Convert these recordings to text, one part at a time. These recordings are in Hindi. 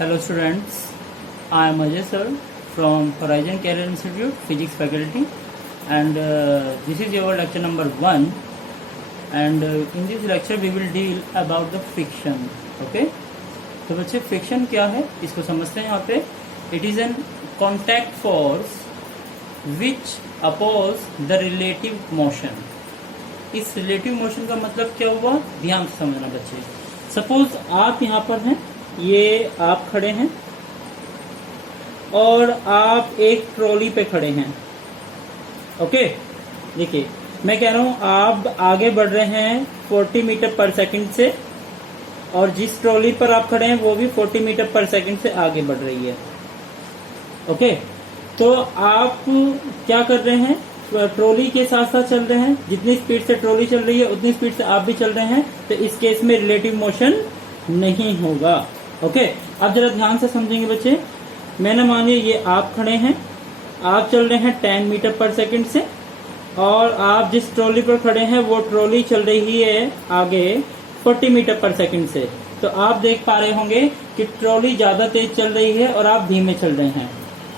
Hello students, I am Ajay sir from Horizon Career Institute Physics faculty and this is your lecture number 1 and in this lecture we will deal about the friction. Okay? तो बच्चे फ्रिक्शन क्या है इसको समझते हैं यहाँ पे. It is an contact force which oppose the relative motion. इस रिलेटिव मोशन का मतलब क्या हुआ, ध्यान से समझना बच्चे. सपोज आप यहाँ पर हैं, ये आप खड़े हैं और आप एक ट्रॉली पे खड़े हैं. ओके, देखिए मैं कह रहा हूं आप आगे बढ़ रहे हैं 40 मीटर पर सेकंड से और जिस ट्रॉली पर आप खड़े हैं वो भी 40 मीटर पर सेकंड से आगे बढ़ रही है. ओके, तो आप क्या कर रहे हैं, ट्रॉली के साथ साथ चल रहे हैं. जितनी स्पीड से ट्रॉली चल रही है उतनी स्पीड से आप भी चल रहे हैं. तो इस केस में रिलेटिव मोशन नहीं होगा. ओके, अब जरा ध्यान से समझेंगे बच्चे. मैंने मानिए ये आप खड़े हैं, आप चल रहे हैं 10 मीटर पर सेकंड से और आप जिस ट्रॉली पर खड़े हैं वो ट्रॉली चल रही है आगे 40 मीटर पर सेकंड से. तो आप देख पा रहे होंगे कि ट्रॉली ज्यादा तेज चल रही है और आप धीमे चल रहे हैं.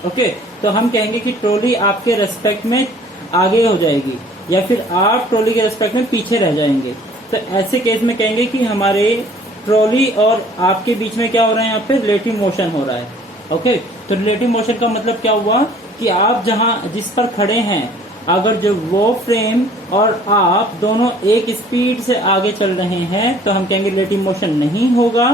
ओके, तो हम कहेंगे कि ट्रॉली आपके रेस्पेक्ट में आगे हो जाएगी या फिर आप ट्रॉली के रेस्पेक्ट में पीछे रह जाएंगे. तो ऐसे केस में कहेंगे कि हमारे ट्रॉली और आपके बीच में क्या हो रहा है, यहाँ पे रिलेटिव मोशन हो रहा है. ओके, तो रिलेटिव मोशन का मतलब क्या हुआ कि आप जहां जिस पर खड़े हैं अगर जो वो फ्रेम और आप दोनों एक स्पीड से आगे चल रहे हैं तो हम कहेंगे रिलेटिव मोशन नहीं होगा.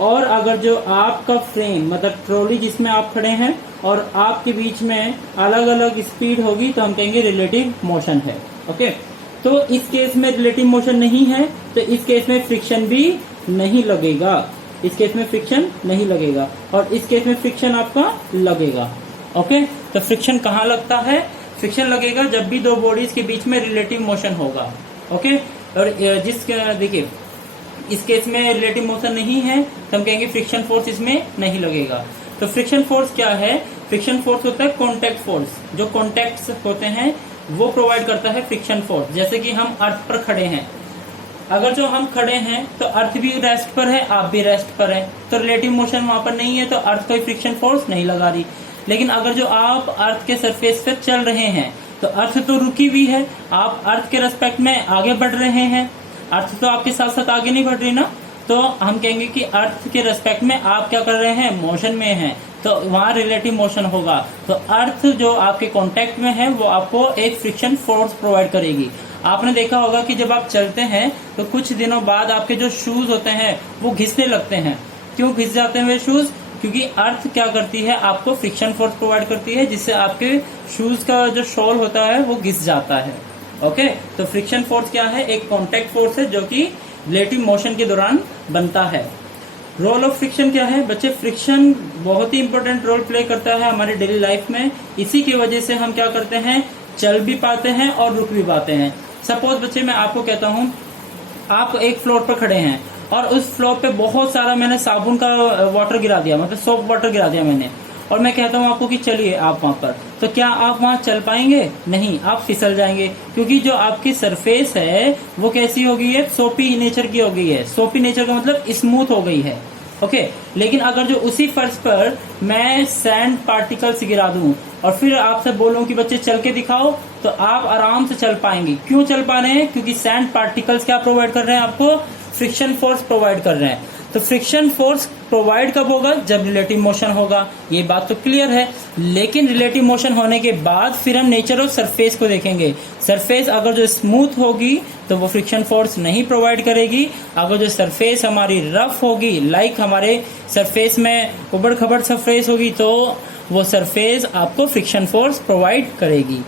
और अगर जो आपका फ्रेम मतलब ट्रॉली जिसमें आप खड़े हैं और आपके बीच में अलग अलग स्पीड होगी तो हम कहेंगे रिलेटिव मोशन है. ओके, तो इस केस में रिलेटिव मोशन नहीं है तो इस केस में फ्रिक्शन भी नहीं लगेगा. इस केस में फ्रिक्शन नहीं लगेगा और इस केस में फ्रिक्शन आपका लगेगा. ओके, तो फ्रिक्शन कहाँ लगता है, फ्रिक्शन लगेगा जब भी दो बॉडीज के बीच में रिलेटिव मोशन होगा. ओके, और जिस देखिए इस केस में रिलेटिव मोशन नहीं है तो हम कहेंगे फ्रिक्शन फोर्स इसमें नहीं लगेगा. तो फ्रिक्शन फोर्स क्या है, फ्रिक्शन फोर्स होता है कॉन्टैक्ट फोर्स. जो कॉन्टैक्ट्स होते हैं वो प्रोवाइड करता है फ्रिक्शन फोर्स. जैसे कि हम अर्थ पर खड़े हैं, अगर जो हम खड़े हैं तो अर्थ भी रेस्ट पर है, आप भी रेस्ट पर है, तो रिलेटिव मोशन वहां पर नहीं है तो अर्थ कोई फ्रिक्शन फोर्स नहीं लगा रही. लेकिन अगर जो आप अर्थ के सरफेस पर चल रहे हैं तो अर्थ तो रुकी हुई है, आप अर्थ के रेस्पेक्ट में आगे बढ़ रहे हैं, अर्थ तो आपके साथ साथ आगे नहीं बढ़ रही ना. तो हम कहेंगे कि अर्थ के रेस्पेक्ट में आप क्या कर रहे हैं, मोशन में हैं, तो वहां रिलेटिव मोशन होगा. तो अर्थ जो आपके कांटेक्ट में है वो आपको एक फ्रिक्शन फोर्स प्रोवाइड करेगी. आपने देखा होगा कि जब आप चलते हैं तो कुछ दिनों बाद आपके जो शूज होते हैं वो घिसने लगते हैं. क्यों घिस जाते हैं वे शूज, क्योंकि अर्थ क्या करती है, आपको फ्रिक्शन फोर्स प्रोवाइड करती है जिससे आपके शूज का जो शोल होता है वो घिस जाता है. ओके, तो फ्रिक्शन फोर्स क्या है, एक कांटेक्ट फोर्स है जो कि रिलेटिव मोशन के दौरान बनता है. रोल ऑफ फ्रिक्शन क्या है बच्चे, फ्रिक्शन बहुत ही इंपॉर्टेंट रोल प्ले करता है हमारे डेली लाइफ में. इसी की वजह से हम क्या करते हैं, चल भी पाते हैं और रुक भी पाते हैं. सपोज बच्चे मैं आपको कहता हूँ, आप एक फ्लोर पर खड़े हैं और उस फ्लोर पे बहुत सारा मैंने साबुन का वाटर गिरा दिया, मतलब सोप वाटर गिरा दिया मैंने, और मैं कहता हूँ आपको कि चलिए आप वहां पर, तो क्या आप वहां चल पाएंगे, नहीं, आप फिसल जाएंगे. क्योंकि जो आपकी सरफेस है वो कैसी हो गई है, सोपी नेचर की हो गई है. सोपी नेचर का मतलब स्मूथ हो गई है. ओके, लेकिन अगर जो उसी फर्श पर मैं सैंड पार्टिकल्स गिरा दूं और फिर आपसे बोलूं कि बच्चे चल के दिखाओ, तो आप आराम से चल पाएंगे. क्यों चल पा रहे हैं, क्योंकि सैंड पार्टिकल्स क्या प्रोवाइड कर रहे हैं, आपको फ्रिक्शन फोर्स प्रोवाइड कर रहे हैं. तो फ्रिक्शन फोर्स प्रोवाइड कब होगा, जब रिलेटिव मोशन होगा. ये बात तो क्लियर है. लेकिन रिलेटिव मोशन होने के बाद फिर हम नेचर ऑफ सरफेस को देखेंगे. सरफेस अगर जो स्मूथ होगी तो वो फ्रिक्शन फोर्स नहीं प्रोवाइड करेगी. अगर जो सरफेस हमारी रफ होगी, लाइक हमारे सरफेस में उबड़ खबड़ सरफेस होगी, तो वो सरफेस आपको फ्रिक्शन फोर्स प्रोवाइड करेगी.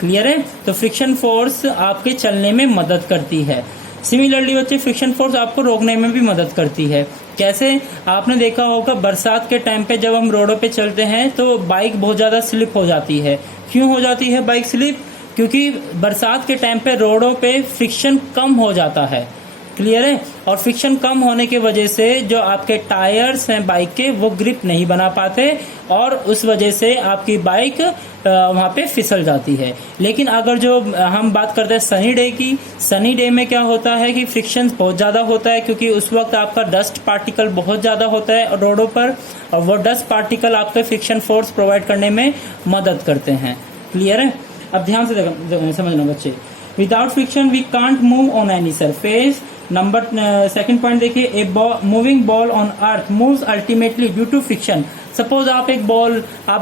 क्लियर है. तो फ्रिक्शन फोर्स आपके चलने में मदद करती है. सिमिलरली बच्चे फ्रिक्शन फोर्स आपको रोकने में भी मदद करती है. कैसे, आपने देखा होगा बरसात के टाइम पे जब हम रोडों पे चलते हैं तो बाइक बहुत ज्यादा स्लिप हो जाती है. क्यों हो जाती है बाइक स्लिप, क्योंकि बरसात के टाइम पे रोडों पे फ्रिक्शन कम हो जाता है. क्लियर है। और फ्रिक्शन कम होने की वजह से जो आपके टायर्स हैं बाइक के वो ग्रिप नहीं बना पाते और उस वजह से आपकी बाइक वहां पे फिसल जाती है। लेकिन अगर जो हम बात करते हैं सनी डे की, सनी डे में क्या होता है कि फ्रिक्शन बहुत ज्यादा होता है क्योंकि उस वक्त आपका डस्ट पार्टिकल बहुत ज्यादा होता है रोडों पर और वो डस्ट पार्टिकल आपके फ्रिक्शन फोर्स प्रोवाइड करने में मदद करते हैं। क्लियर है। अब ध्यान से समझना बच्चे, without friction we can't move on any surface. Number second point देखिए, a moving ball on earth moves ultimately due to friction. Suppose आप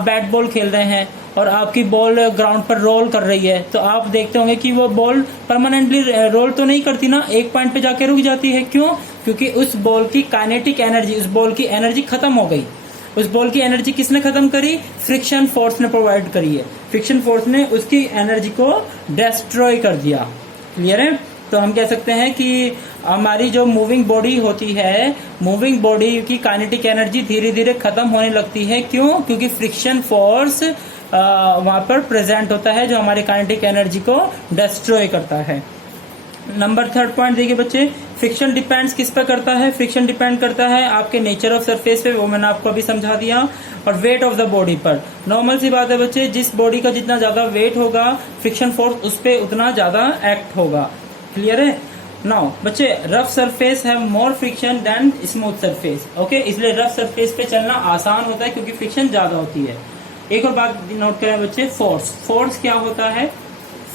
बैट बॉल खेल रहे हैं और आपकी बॉल ग्राउंड पर रोल कर रही है, तो आप देखते होंगे कि वो बॉल परमानेंटली रोल तो नहीं करती ना, एक पॉइंट पे जाके रुक जाती है। क्यों? क्योंकि उस बॉल की काइनेटिक एनर्जी, उस बॉल की एनर्जी खत्म हो गई। उस बॉल की एनर्जी किसने खत्म करी? फ्रिक्शन फोर्स ने प्रोवाइड करी है। फ्रिक्शन फोर्स ने उसकी एनर्जी को डिस्ट्रॉय कर दिया। क्लियर है। तो हम कह सकते हैं कि हमारी जो मूविंग बॉडी होती है, मूविंग बॉडी की काइनेटिक एनर्जी धीरे धीरे खत्म होने लगती है। क्यों? क्योंकि फ्रिक्शन फोर्स वहां पर प्रेजेंट होता है जो हमारी काइनेटिक एनर्जी को डिस्ट्रॉय करता है। नंबर थर्ड पॉइंट देखिए बच्चे, फ्रिक्शन डिपेंड्स किस पर करता है? फ्रिक्शन डिपेंड करता है आपके नेचर ऑफ सरफेस पे, वो मैंने आपको अभी समझा दिया, और वेट ऑफ द बॉडी पर। नॉर्मल सी बात है बच्चे, जिस बॉडी का जितना ज्यादा वेट होगा फ्रिक्शन फोर्स उस पर उतना ज्यादा एक्ट होगा। क्लियर है। नाउ बच्चे, rough surface have more friction then smooth surface. Okay, इसलिए रफ सरफेस पे चलना आसान होता है क्योंकि फ्रिक्शन ज्यादा होती है। एक और बात नोट करें बच्चे, फोर्स। फोर्स क्या होता है?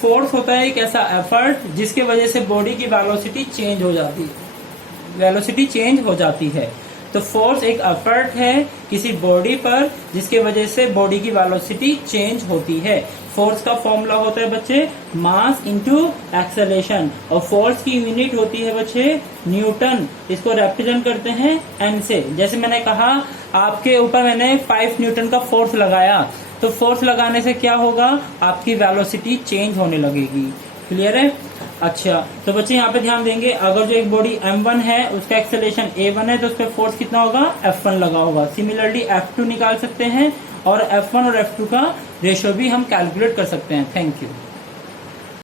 फोर्स होता है एक ऐसा एफर्ट जिसके वजह से बॉडी की वेलोसिटी चेंज हो जाती है। वेलोसिटी चेंज हो जाती है। तो फोर्स एक एफर्ट है किसी बॉडी पर जिसके वजह से बॉडी की वेलोसिटी चेंज होती है। फोर्स का फॉर्मूला होता है बच्चे मास इनटू एक्सेलरेशन, और फोर्स की यूनिट होती है बच्चे न्यूटन। इसको रिप्रेजेंट करते हैं एन से। जैसे मैंने कहा आपके ऊपर मैंने 5 न्यूटन का फोर्स लगाया, तो फोर्स लगाने से क्या होगा? आपकी वेलोसिटी चेंज होने लगेगी। क्लियर है। अच्छा, तो बच्चे यहाँ पे ध्यान देंगे, अगर जो एक बॉडी m1 है उसका एक्सेलरेशन a1 है तो उस पर फोर्स कितना होगा? F1 लगा होगा। सिमिलरली F2 निकाल सकते हैं और F1 और F2 का रेशियो भी हम कैलकुलेट कर सकते हैं। Thank you.